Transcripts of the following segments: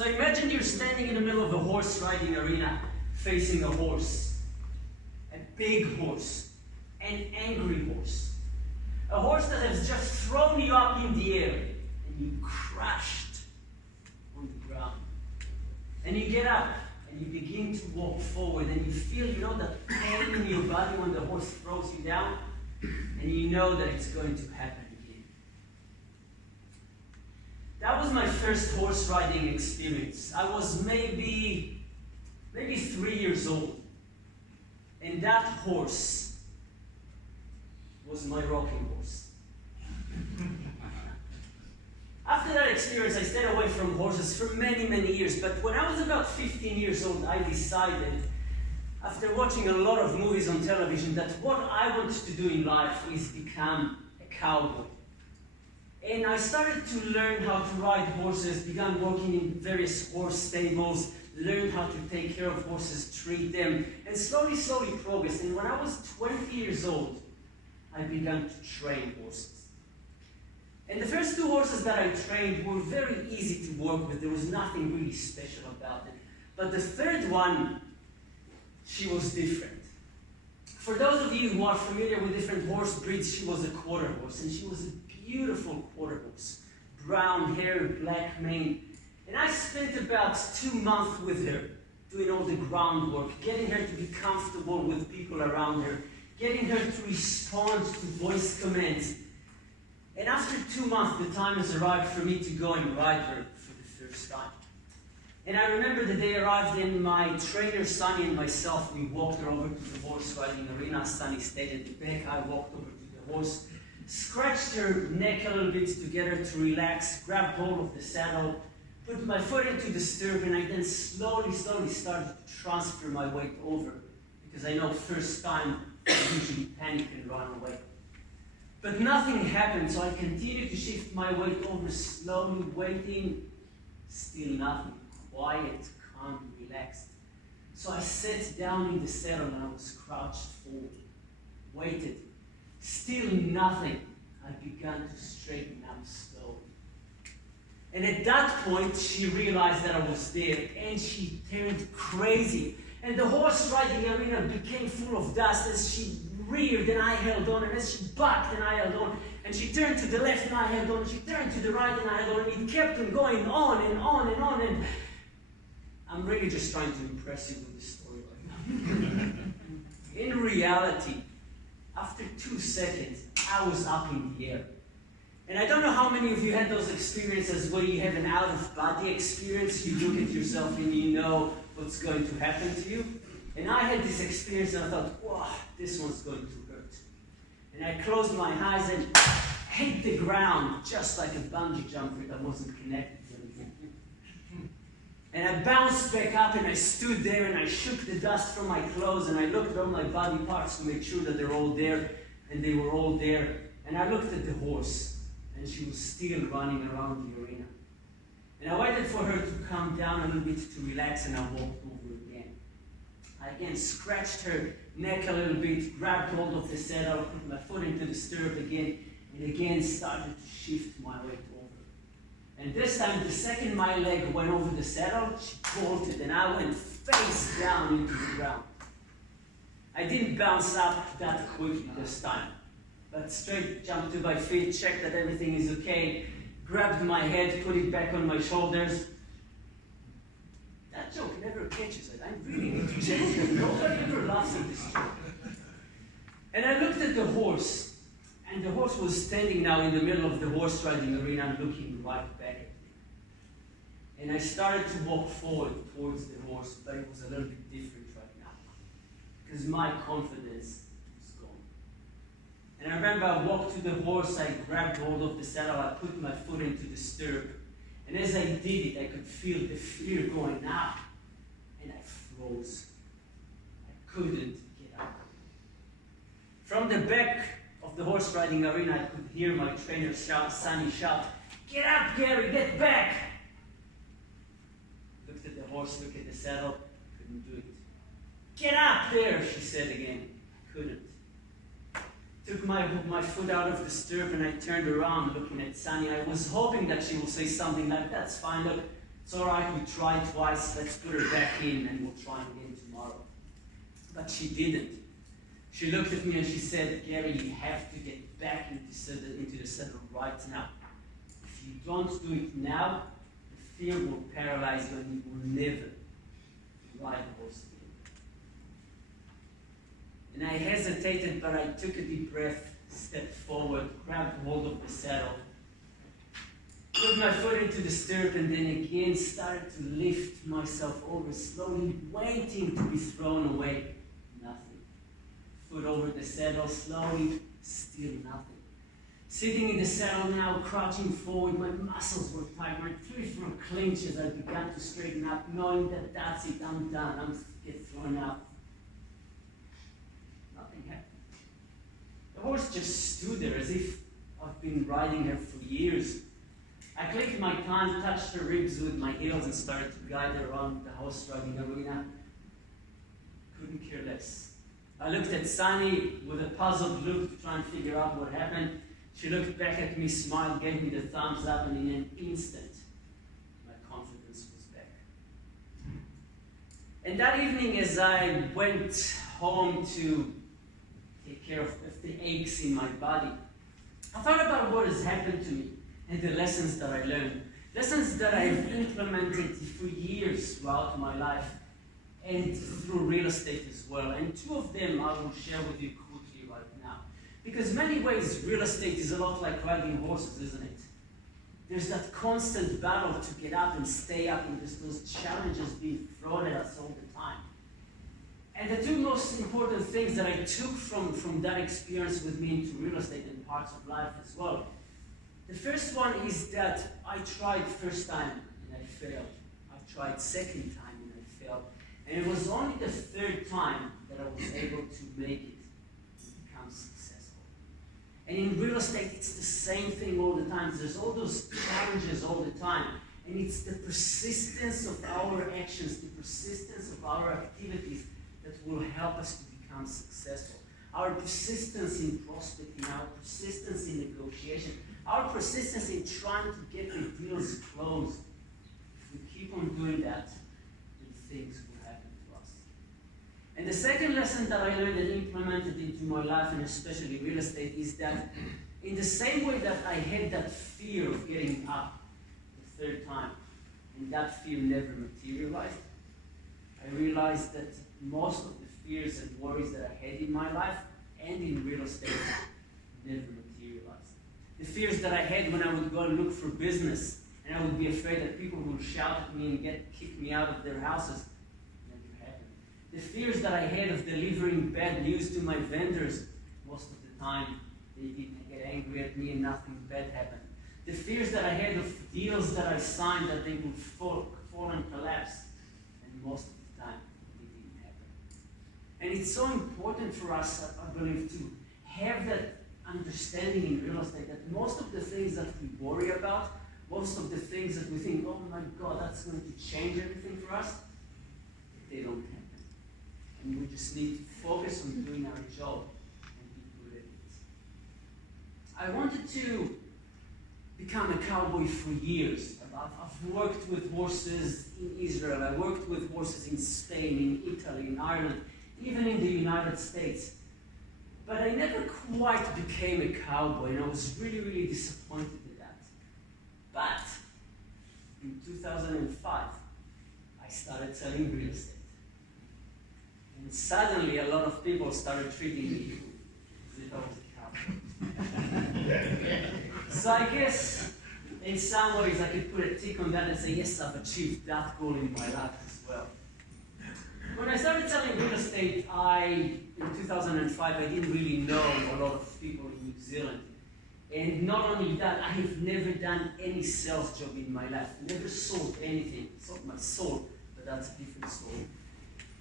So imagine you're standing in the middle of a horse riding arena, facing a horse. A big horse. An angry horse. A horse that has just thrown you up in the air and you crashed on the ground. And you get up and you begin to walk forward and you feel, that pain in your body when the horse throws you down, and you know that it's going to happen again. That was my first horse riding experience. I was maybe 3 years old. And that horse was my rocking horse. After that experience, I stayed away from horses for many, many years. But when I was about 15 years old, I decided, after watching a lot of movies on television, that what I wanted to do in life is become a cowboy. And I started to learn how to ride horses, began working in various horse stables, learned how to take care of horses, treat them, and slowly progressed. And when I was 20 years old, I began to train horses. And the first 2 horses that I trained were very easy to work with. There was nothing really special about it. But the third one, she was different. For those of you who are familiar with different horse breeds, she was a quarter horse, and she was a beautiful quarter horse. Brown hair, black mane. And I spent about 2 months with her, doing all the groundwork, getting her to be comfortable with people around her, getting her to respond to voice commands. And after 2 months, the time has arrived for me to go and ride her for the first time. And I remember the day arrived, and my trainer, Sunny, and myself, we walked her over to the horse riding arena. Sunny stayed at the back. I walked over to the horse, scratched her neck a little bit to get her to relax, grabbed hold of the saddle, put my foot into the stirrup, and I then slowly started to transfer my weight over. Because I know first time, I usually panic and run away. But nothing happened, so I continued to shift my weight over, slowly waiting. Still nothing. Quiet, calm, relaxed. So I sat down in the saddle and I was crouched forward. Waited. Still nothing. I began to straighten up slowly. And at that point, she realized that I was there, and she turned crazy. And the horse riding arena became full of dust as she reared and I held on, and as she bucked and I held on, and she turned to the left and I held on, and she turned to the right and I held on, and it kept on going on and on and on. And I'm really just trying to impress you with this story right now. In reality, after 2 seconds, I was up in the air. And I don't know how many of you had those experiences where you have an out-of-body experience. You look at yourself and you know what's going to happen to you. And I had this experience and I thought, wow, this one's going to hurt. And I closed my eyes and hit the ground just like a bungee jumper that wasn't connected to anything. And I bounced back up and I stood there and I shook the dust from my clothes and I looked at all my body parts to make sure that they're all there, and they were all there. And I looked at the horse and she was still running around the arena. And I waited for her to calm down a little bit to relax, and I walked over again. I again scratched her neck a little bit, grabbed hold of the saddle, put my foot into the stirrup again, and again started to shift my weight over. And this time, the second my leg went over the saddle, she bolted, and I went face down into the ground. I didn't bounce up that quickly this time, but straight jumped to my feet, checked that everything is okay, grabbed my head, put it back on my shoulders. That joke never catches it. I really need to change it. Nobody ever laughs at this joke. And I looked at the horse, and the horse was standing now in the middle of the horse riding arena and looking right back at me. And I started to walk forward towards the horse, but it was a little bit different right now, because my confidence was gone. And I remember I walked to the horse, I grabbed hold of the saddle, I put my foot into the stirrup, and as I did it, I could feel the fear going up, and I froze. I couldn't get up. From the back of the horse riding arena, I could hear my trainer Sunny shout, "Get up, Gary, get back!" Looked at the horse, looked at the saddle, couldn't do it. "Get up there," she said again. Couldn't. Took my foot out of the stirrup and I turned around looking at Sunny. I was hoping that she will say something like, "That's fine, look, It's all right, we tried twice, let's put her back in and we'll try again tomorrow. But she didn't. She looked at me and she said, Gary, you have to get back into the saddle right now. If you don't do it now, the fear will paralyze you and you will never ride a horse again. And I hesitated, but I took a deep breath, stepped forward, grabbed hold of the saddle, put my foot into the stirrup, and then again started to lift myself over, slowly waiting to be thrown away. Nothing. Foot over the saddle, slowly, still nothing. Sitting in the saddle now, crouching forward, my muscles were tight, my teeth were clenched as I began to straighten up, knowing that that's it, I'm done, I'm going to get thrown out. Nothing happened. The horse just stood there as if I've been riding her for years. I clicked my tongue, touched her ribs with my heels, and started to guide her around the horse-riding arena. Couldn't care less. I looked at Sunny with a puzzled look to try and figure out what happened. She looked back at me, smiled, gave me the thumbs up, and in an instant, my confidence was back. And that evening, as I went home to take care of the aches in my body, I thought about what has happened to me and the lessons that I learned. Lessons that I've implemented for years throughout my life and through real estate as well. And two of them I will share with you quickly right now. Because in many ways, real estate is a lot like riding horses, isn't it? There's that constant battle to get up and stay up, and there's those challenges being thrown at us all the time. And the two most important things that I took from that experience with me into real estate and parts of life as well. The first one is that I tried first time and I failed. I tried second time and I failed. And it was only the third time that I was able to make it and become successful. And in real estate, it's the same thing all the time. There's all those challenges all the time. And it's the persistence of our actions, the persistence of our activities that will help us to become successful. Our persistence in prospecting, our persistence in negotiation, our persistence in trying to get the deals closed. If we keep on doing that, then things will happen to us. And the second lesson that I learned and implemented into my life, and especially real estate, is that in the same way that I had that fear of getting up the third time, and that fear never materialized, I realized that most of the fears and worries that I had in my life and in real estate never materialized. The fears that I had when I would go and look for business, and I would be afraid that people would shout at me and kick me out of their houses, never happened. The fears that I had of delivering bad news to my vendors, most of the time they didn't get angry at me and nothing bad happened. The fears that I had of deals that I signed that they would fall and collapse, and most of the time it didn't happen. And it's so important for us, I believe, to have that understanding in real estate that most of the things that we worry about, most of the things that we think, oh my God, that's going to change everything for us, they don't happen. And we just need to focus on doing our job and be good at it. I wanted to become a cowboy for years. I've worked with horses in Israel, I worked with horses in Spain, in Italy, in Ireland, even in the United States. But I never quite became a cowboy, and I was really, really disappointed in that. But in 2005, I started selling real estate. And suddenly a lot of people started treating me as if I was a cowboy. So I guess in some ways I could put a tick on that and say, yes, I've achieved that goal in my life as well. When I started selling real estate, in 2005, I didn't really know a lot of people in New Zealand. And not only that, I have never done any sales job in my life. Never sold anything. Sold my soul, but that's a different story.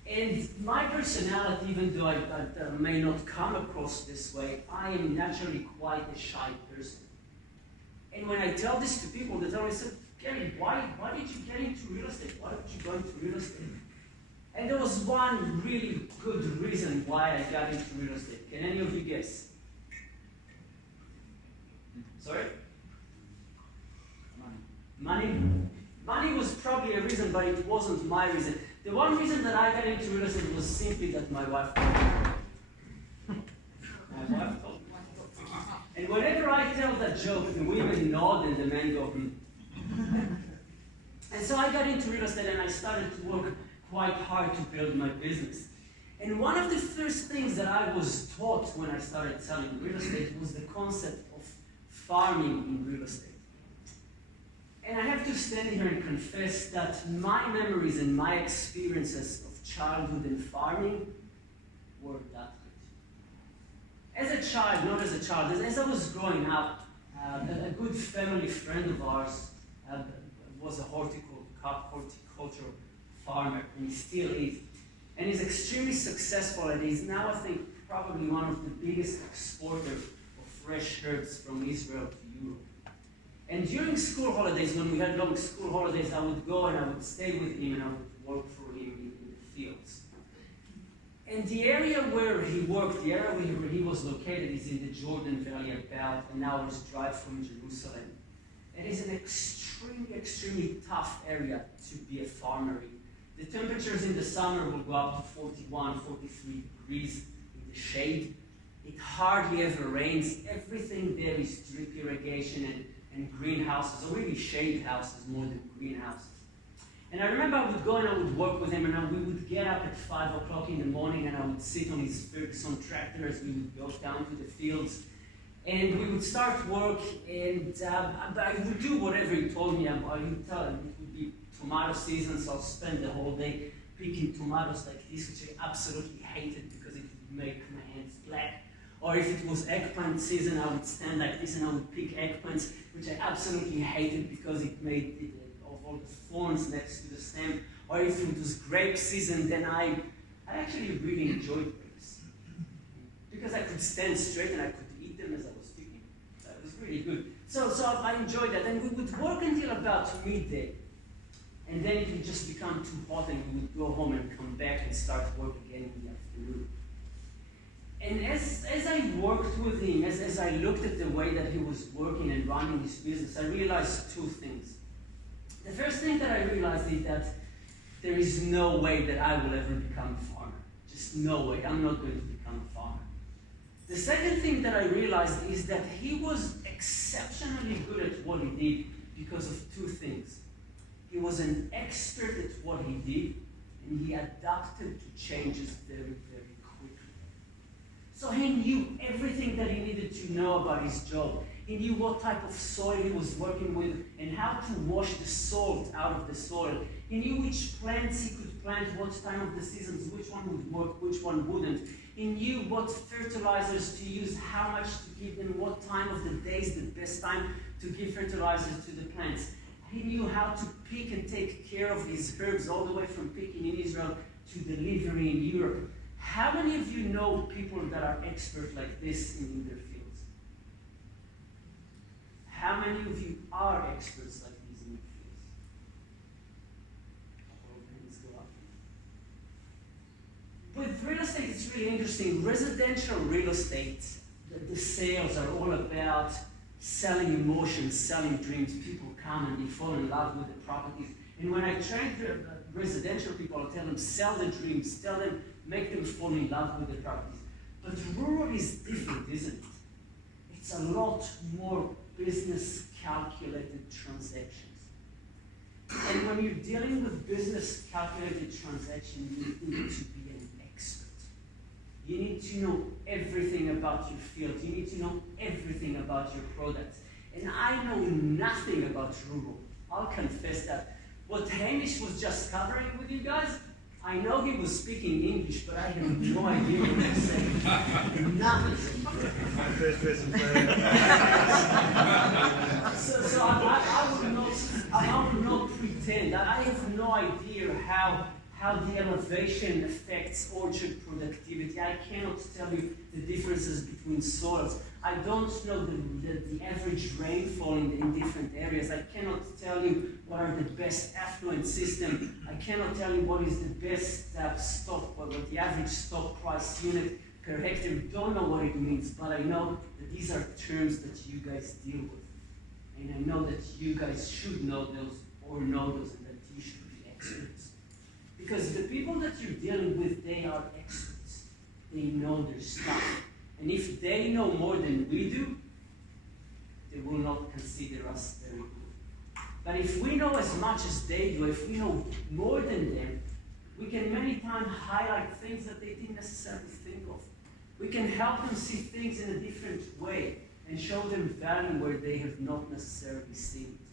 And my personality, even though I may not come across this way, I am naturally quite a shy person. And when I tell this to people, they tell me, Gary, why did you get into real estate? Why did you go into real estate? And there was one really good reason why I got into real estate. Can any of you guess? Sorry? Money. Money was probably a reason, but it wasn't my reason. The one reason that I got into real estate was simply that my wife told me. My wife told me. And whenever I tell that joke, the women nod and the men go, hmm. And so I got into real estate and I started to work quite hard to build my business. And one of the first things that I was taught when I started selling real estate was the concept of farming in real estate. And I have to stand here and confess that my memories and my experiences of childhood and farming were that good. As a child, not as a child, as I was growing up, a good family friend of ours was a horticultural farmer, and he still is. And he's extremely successful, and he's now, I think, probably one of the biggest exporters of fresh herbs from Israel to Europe. And during school holidays, when we had long school holidays, I would go and I would stay with him and I would work for him in the fields. And the area where he worked, the area where he was located, is in the Jordan Valley, about an hour's drive from Jerusalem. It is an extremely tough area to be a farmer in. The temperatures in the summer will go up to 41, 43 degrees in the shade. It hardly ever rains. Everything there is drip irrigation and greenhouses, or really shade houses more than greenhouses. And I remember I would go and I would work with him, and we would get up at 5 o'clock in the morning, and I would sit on his Ferguson tractor as we would go down to the fields. And we would start work, and I would do whatever he told me. I would tell him it would be tomato season, so I'll spend the whole day picking tomatoes like this, which I absolutely hated because it would make my hands black. Or if it was eggplant season, I would stand like this and I would pick eggplants, which I absolutely hated because it made it, all the thorns next to the stem. Or if it was grape season, then I actually really enjoyed grapes. Because I could stand straight and I could eat them as I was picking. That was really good. So I enjoyed that. And we would work until about midday. And then it would just become too hot and we would go home and come back and start work again in the afternoon. And as I worked with him, as I looked at the way that he was working and running his business, I realized two things. The first thing that I realized is that there is no way that I will ever become a farmer. Just no way. I'm not going to become a farmer. The second thing that I realized is that he was exceptionally good at what he did because of two things. He was an expert at what he did, and he adapted to changes very, very quickly. So he knew everything that he needed to know about his job. He knew what type of soil he was working with and how to wash the salt out of the soil. He knew which plants he could plant, what time of the seasons, which one would work, which one wouldn't. He knew what fertilizers to use, how much to give them, what time of the day is the best time to give fertilizers to the plants. He knew how to pick and take care of his herbs all the way from picking in Israel to delivery in Europe. How many of you know people that are experts like this in their fields? How many of you are experts like these in your fields? Hands go up. With real estate, it's really interesting. Residential real estate, the sales are all about selling emotions, selling dreams. People come and they fall in love with the properties. And when I train residential people, I tell them, sell the dreams, tell them, make them fall in love with the properties. But rural is different, isn't it? It's a lot more business calculated transactions. And when you're dealing with business calculated transactions, you need to be an expert. You need to know everything about your field. You need to know everything about your product. And I know nothing about rural. I'll confess that. What Hamish was just covering with you guys, I know he was speaking English, but I have no idea what he was saying. Nothing. My first person player. So I will not pretend. I have no idea how the elevation affects orchard productivity. I cannot tell you the differences between soils. I don't know the average rainfall in different areas. I cannot tell you what are the best affluent system. I cannot tell you what is the best stock, what the average stock price unit per hectare. Don't know what it means, but I know that these are terms that you guys deal with. And I know that you guys should know those or know those and that you should be experts. Because the people that you're dealing with, they are experts. They know their stuff. And if they know more than we do, they will not consider us very good. But if we know as much as they do, if we know more than them, we can many times highlight things that they didn't necessarily think of. We can help them see things in a different way and show them value where they have not necessarily seen it.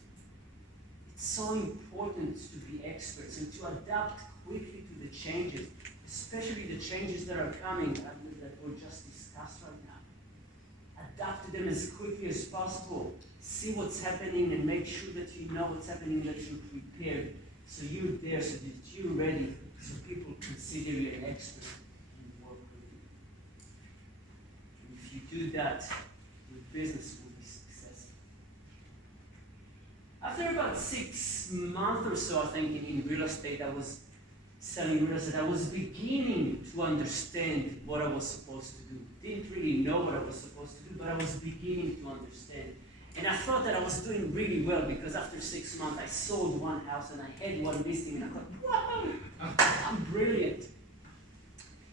It's so important to be experts and to adapt quickly to the changes, especially the changes that are coming that were just discussed right now. Adapt to them as quickly as possible. See what's happening and make sure that you know what's happening, that you're prepared, so you're there, so that you're ready, so people consider you an expert and work with you. And if you do that, your business will be successful. After about 6 months or so, I think, in real estate, I was selling real estate. I was beginning to understand what I was supposed to do. Didn't really know what I was supposed to do, but I was beginning to understand. And I thought that I was doing really well because after 6 months, I sold one house and I had one listing, and I thought, wow, I'm brilliant.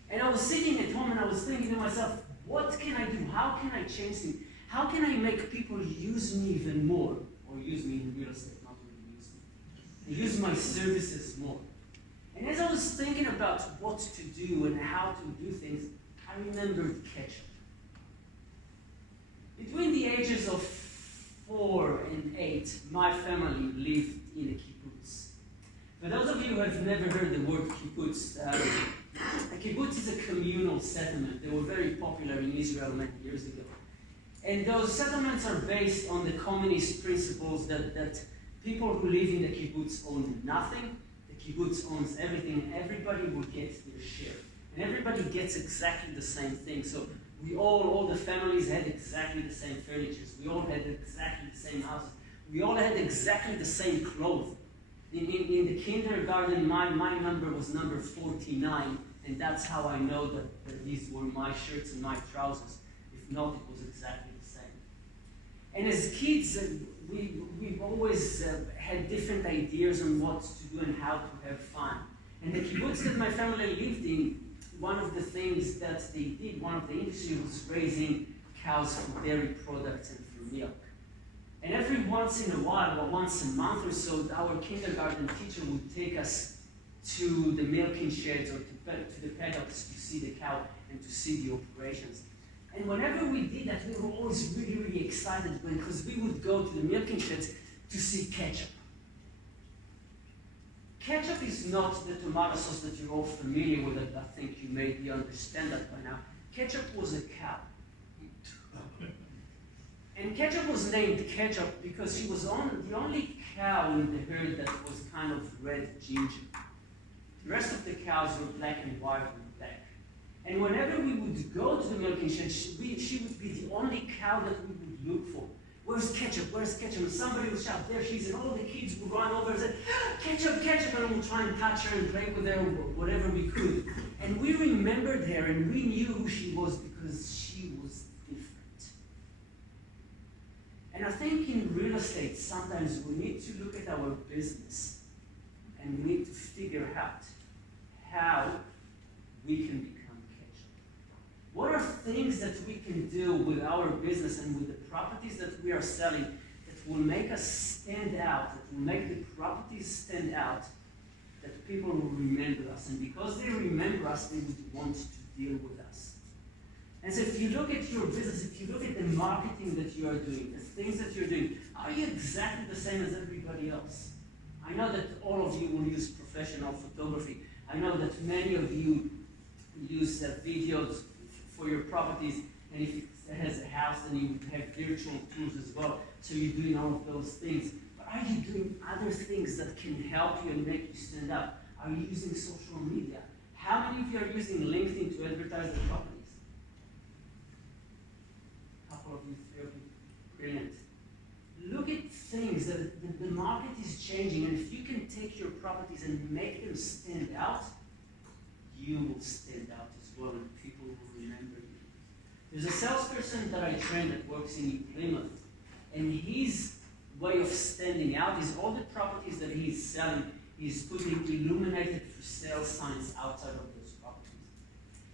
And I was sitting at home and I was thinking to myself, what can I do? How can I change things? How can I make people use me even more? Or use me in real estate, not really use me. Use my services more. And as I was thinking about what to do and how to do things, I remembered ketchup. Between the ages of 4 and 8, my family lived in a kibbutz. For those of you who have never heard the word kibbutz, a kibbutz is a communal settlement. They were very popular in Israel many years ago. And those settlements are based on the communist principles that people who live in the kibbutz own nothing, the kibbutz owns everything, and everybody will get their share. And everybody gets exactly the same thing. So all the families had exactly the same furniture. We all had exactly the same houses. We all had exactly the same clothes. In the kindergarten, my number was number 49, and that's how I know that these were my shirts and my trousers. If not, it was exactly the same. And as kids, we've always had different ideas on what to do and how to have fun. And the kibbutz that my family lived in, one of the things that they did, one of the industries was raising cows for dairy products and for milk. And every once in a while, or once a month or so, our kindergarten teacher would take us to the milking sheds or to the paddocks to see the cow and to see the operations. And whenever we did that, we were always really, really excited because we would go to the milking sheds to see ketchup. Ketchup is not the tomato sauce that you're all familiar with. I think you maybe understand that by now. Ketchup was a cow. And ketchup was named ketchup because she was the only cow in the herd that was kind of red ginger. The rest of the cows were black and white and black. And whenever we would go to the milking shed, she would be the only cow that we would look for. Where's ketchup? Where's ketchup? And somebody would shout, there she is, and all the kids would run over and say, ketchup, ketchup, and we'd try and touch her and play with her whatever we could. And we remembered her, and we knew who she was because she was different. And I think in real estate, sometimes we need to look at our business and we need to figure out how we can become ketchup. What are things that we can do with our business and with the properties that we are selling that will make us stand out, that will make the properties stand out, that people will remember us. And because they remember us, they would want to deal with us. And so if you look at your business, if you look at the marketing that you are doing, the things that you're doing, are you exactly the same as everybody else? I know that all of you will use professional photography. I know that many of you use videos for your properties, and if it has a house, then you have virtual tools as well. So you're doing all of those things. But are you doing other things that can help you and make you stand out? Are you using social media? How many of you are using LinkedIn to advertise their properties? A couple of you, 3 of you. Brilliant. Look at things that the market is changing, and if you can take your properties and make them stand out, you will stand out as well, and people will remember you. There's a salesperson that I trained that works in Plymouth, and way of standing out is all the properties that he is selling, he's putting illuminated for sale signs outside of those properties.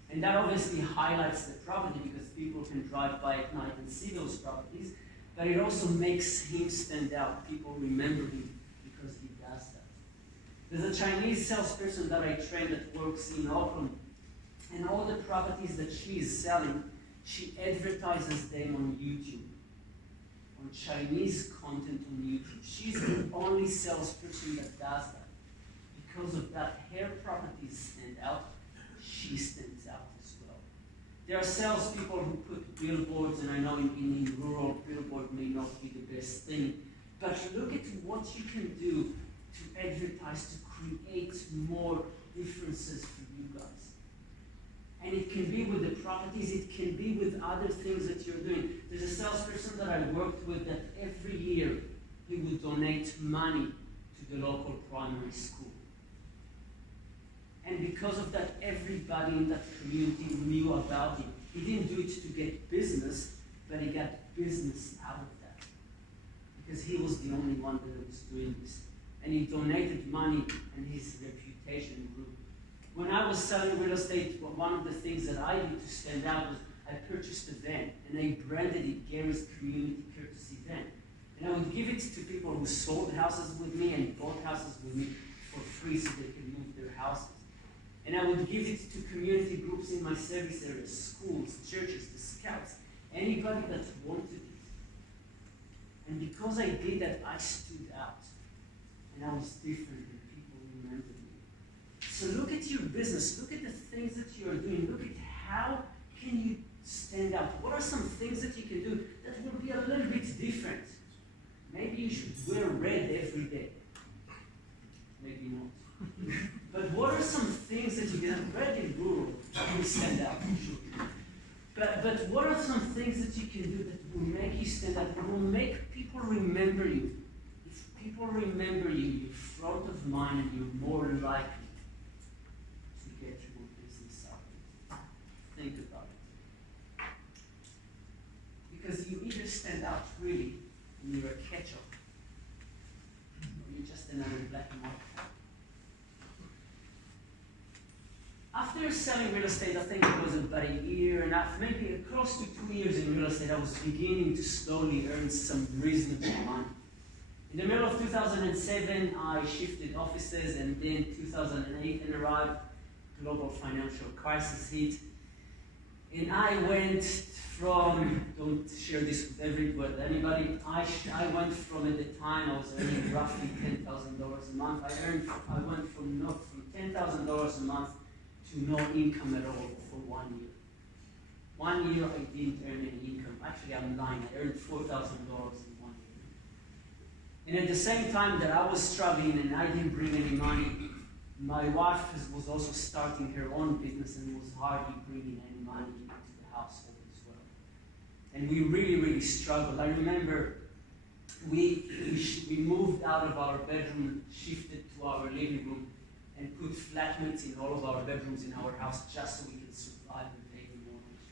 And that obviously highlights the property because people can drive by at night and see those properties, but it also makes him stand out. People remember him because he does that. There's a Chinese salesperson that I trained that works in Auckland, and all the properties that she is selling, she advertises them on YouTube, on Chinese content on YouTube. She's the only salesperson that does that. Because of that, her properties stand out, she stands out as well. There are salespeople who put billboards, and I know in rural, billboard may not be the best thing, but look at what you can do to advertise, to create more differences for you guys. And it can be with the properties, it can be with other things that you're doing. There's a salesperson that I worked with that every year he would donate money to the local primary school. And because of that, everybody in that community knew about him. He didn't do it to get business, but he got business out of that. Because he was the only one that was doing this. And he donated money, and his reputation grew. When I was selling real estate, one of the things that I did to stand out was I purchased a van, and I branded it Gary's Community Courtesy Van. And I would give it to people who sold houses with me and bought houses with me for free so they could move their houses. And I would give it to community groups in my service areas, schools, churches, the scouts, anybody that wanted it. And because I did that, I stood out. And I was different, and people remembered me. So look at your business, look at the things that you're doing, look at how can you stand out. What are some things that you can do that will be a little bit different? Maybe you should wear red every day. Maybe not. But what are some things that you can, red in rural, will stand out, sure. But what are some things that you can do that will make you stand out, that will make people remember you? If people remember you, you're front of mind and you're more likely to get your business out. Think about it. Because you either stand out really and you're a catch-up, or you're just another black and white. After selling real estate, I think it was about a year and a half, maybe close to 2 years in real estate, I was beginning to slowly earn some reasonable money. In the middle of 2007, I shifted offices, and then 2008 arrived, global financial crisis hit. And I went from, don't share this with anybody, I went from, at the time I was earning roughly $10,000 a month. I went from $10,000 a month to no income at all for 1 year. 1 year I didn't earn any income. Actually, I'm lying. I earned $4,000 in 1 year. And at the same time that I was struggling and I didn't bring any money, my wife was also starting her own business and was hardly bringing any money into the household as well. And we really, really struggled. I remember we moved out of our bedroom, shifted to our living room, and put flat mates in all of our bedrooms in our house just so we could survive and pay the mortgage.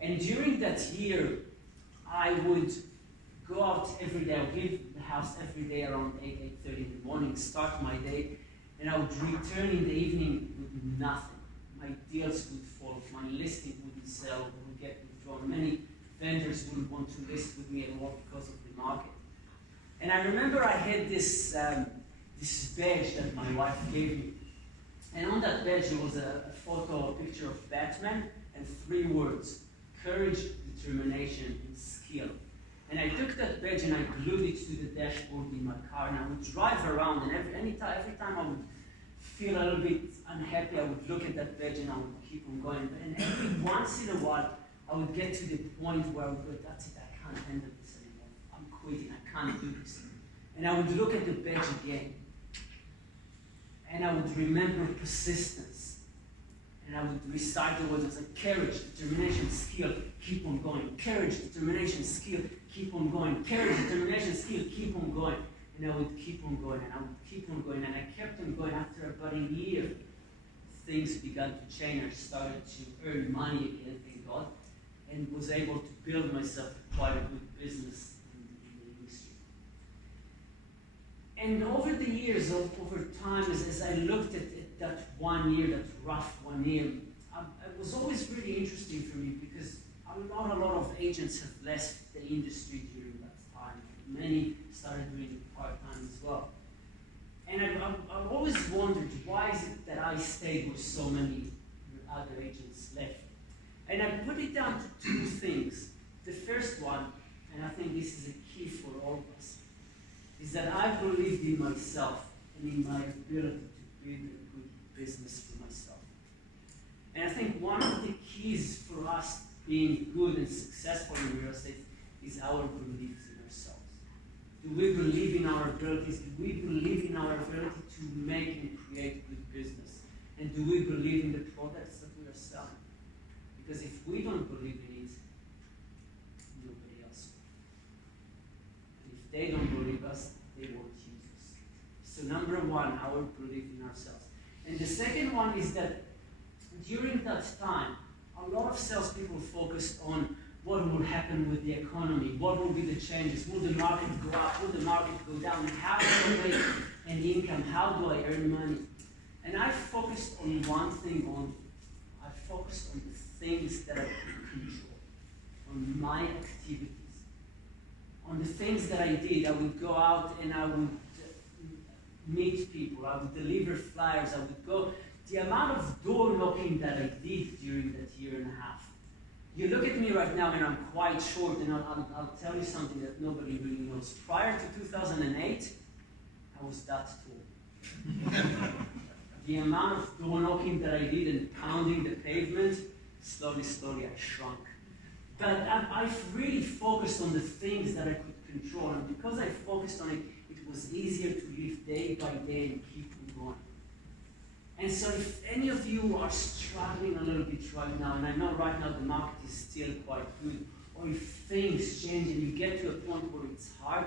And during that year, I would go out every day. I would leave the house every day around 8:30 in the morning, start my day, and I would return in the evening with nothing. My deals would fall, my listing wouldn't sell, would get withdrawn. Many vendors wouldn't want to list with me at all because of the market. And I remember I had this badge that my wife gave me. And on that badge there was a photo, a picture of Batman, and 3 words: courage, determination, and skill. And I took that badge and I glued it to the dashboard in my car, and I would drive around, and every time I would feel a little bit unhappy, I would look at that badge and I would keep on going. And every once in a while, I would get to the point where I would go, that's it, I can't handle this anymore. I'm quitting, I can't do this. And I would look at the badge again. And I would remember persistence. And I would recite the words. It's like courage, determination, skill, keep on going. Courage, determination, skill, keep on going. Courage, determination, skill, keep on going. And I would keep on going, and I would keep on going. And I kept on going. After about a year, things began to change. I started to earn money again, thank God, and was able to build myself quite a good business in the industry. And over the years, over time, as I looked at that 1 year, that rough 1 year, it was always really interesting for me because a lot of agents have left the industry during that time. Many started doing it part-time as well. And I've always wondered, why is it that I stayed where so many other agents left? And I put it down to two things. The first one, and I think this is a key for all of us, is that I believed in myself and in my ability to build a good business for myself. And I think one of the keys for us being good and successful in real estate is our beliefs in ourselves. Do we believe in our abilities? Do we believe in our ability to make and create good business? And do we believe in the products that we are selling? Because if we don't believe in it, nobody else will. And if they don't believe us, they won't use us. So number one, our belief in ourselves. And the second one is that during that time, a lot of salespeople focused on what will happen with the economy, what will be the changes, will the market go up, will the market go down, how do I make an income, how do I earn money? And I focused on one thing only. I focused on the things that I could control, on my activities, on the things that I did. I would go out and I would meet people, I would deliver flyers, I would go. The amount of door knocking that I did during that year and a half. You look at me right now and I'm quite short, and I'll tell you something that nobody really knows. Prior to 2008, I was that tall. The amount of door knocking that I did and pounding the pavement, slowly I shrunk. But I've really focused on the things that I could control, and because I focused on it, it was easier to live day by day and keep on going. And so if any of you are struggling a little bit right now, and I know right now the market is still quite good, or if things change and you get to a point where it's hard,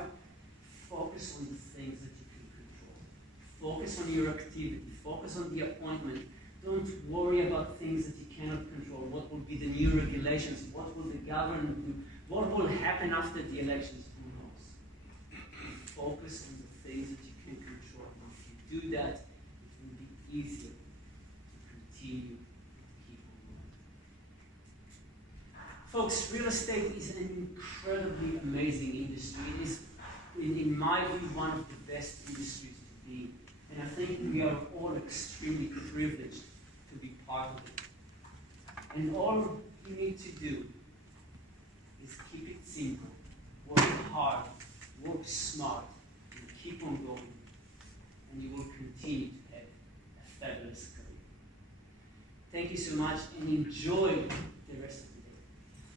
focus on the things that you can control. Focus on your activity, focus on the appointment. Don't worry about things that you cannot control. What will be the new regulations? What will the government do? What will happen after the elections? Who knows? Focus on the things that you can control. And if you do that, it will be easier to continue to keep on going. Folks, real estate is an incredibly amazing industry. It is, in my view, one of the best industries to be in. And I think we are all extremely privileged to be part of it. And all you need to do is keep it simple, work hard, work smart, and keep on going. And you will continue to have a fabulous career. Thank you so much, and enjoy